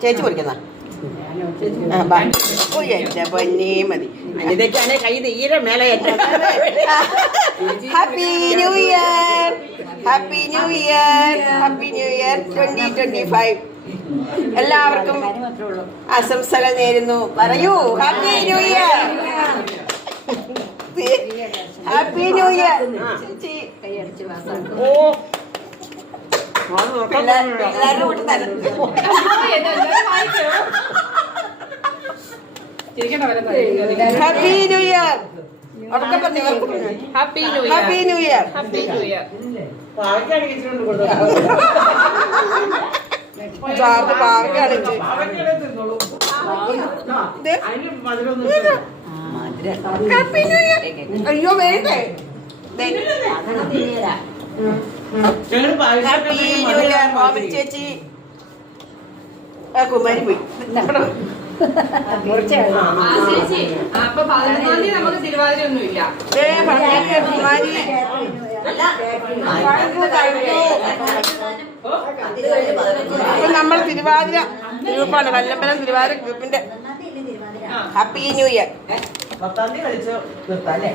ചേച്ചി കുടിക്കുന്ന? എന്റെ പൊന്നേ മതി. ഇതൊക്കെയാണ് കൈ തീരെ മേലെ happy new year happy new year happy new year twenty twenty five എല്ലാവർക്കും ആശംസകൾ നേരുന്നു. പറയൂ happy new year happy new year ചേച്ചി. ഓ happy new year happy new happy new year happy new year charge പാവയ്ക്ക് അടിച്ച് ഇത് ഹാപ്പി ന്യൂ ഇയർ അയ്യോ വേണ്ടേ? ചേച്ചി കുമാരി പോയി നമ്മൾ തിരുവാതിര ഗ്രൂപ്പാണ് വല്ലമ്പലം തിരുവാതിര ഗ്രൂപ്പിന്റെ ഹാപ്പി ന്യൂ ഇയർ പത്താം തീയതി കളിച്ചു നിർത്താല്ലേ